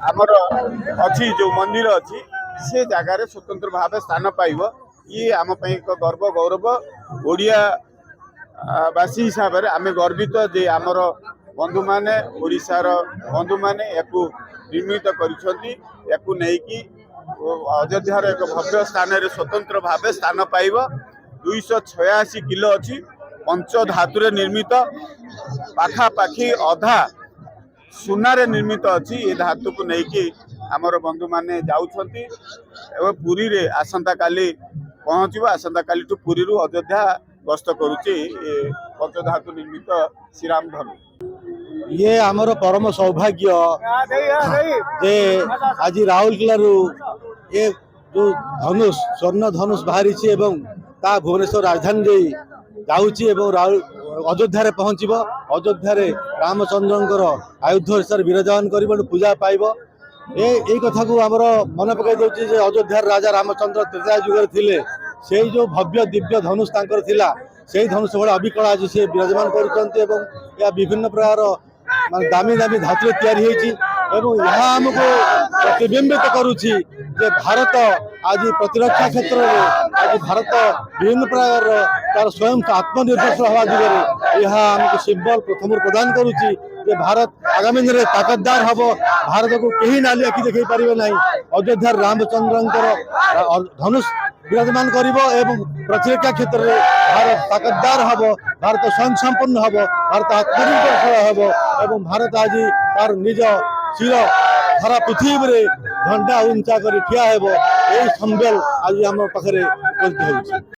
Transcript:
आमर अच्छी जो मंदिर अच्छी से जगार स्वतंत्र भाव स्थान पाइब ये आम एक गर्व गौरव ओडिया बासी हिसाब से आम गर्वित जे आमर बंधु माने ओडिशार बंधु माने याकू निर्मित करिसेंती याकू नेकी अयोध्यार एक भव्य स्थान रे स्वतंत्र भाव स्थान पाइब 286 किलो अच्छी पंच धातु निर्मित पाखापाखि अधा सुनारे निर्मित अच्छी ये धातु को लेकिन आमर बंधु माने जाउछंती एवं पुरी रे आसंता काली पहुँचब आसंता काली टू पुरी रु अयोध्या गस्त करुच्ची पंच धातु निर्मित श्रीराम धनु। ये आमर परम सौभाग्य जे आज राउरकेला ये जो धनुष स्वर्ण धनुष बाहरी ता भुवनेश्वर राजधानी दे जाऊँगी अयोध्या रे पहुँचब अयोध्या रे रामचंद्र आयुध सर विराजमान कर पूजा पाइब ये कथा को आमर मन पकई दौर अयोध्यार राजा रामचंद्र त्रेता जुगे थिले से जो भव्य दिव्य धनुष तांकर थिला से धनुष भाई अविकल आज से विराजमान कर विभिन्न प्रकार दामी दामी धातु या आमको प्रतिबिंबित करुच्ची भारत आज प्रतिरक्षा क्षेत्र में आज भारत विभिन्न प्रकार तार स्वयं आत्मनिर्भरशील हवा दिगरे यह आमको सिंबल प्रथम प्रदान करुच्ची भारत आगामी दिन में ताकतदार हम भारत को कहीं नाली आखि देखई पारे ना अयोध्या रामचंद्र धनुष विराजमान कर प्रतिरक्षा क्षेत्र में भारत ताकतदार हम भारत स्वयं संपन्न हम भारत आत्मनिर्भरशील हम भारत आज तार निज चिर सारा पृथ्वी में झंडा उंचा कर ठिया यही संबल आज आम पाखे।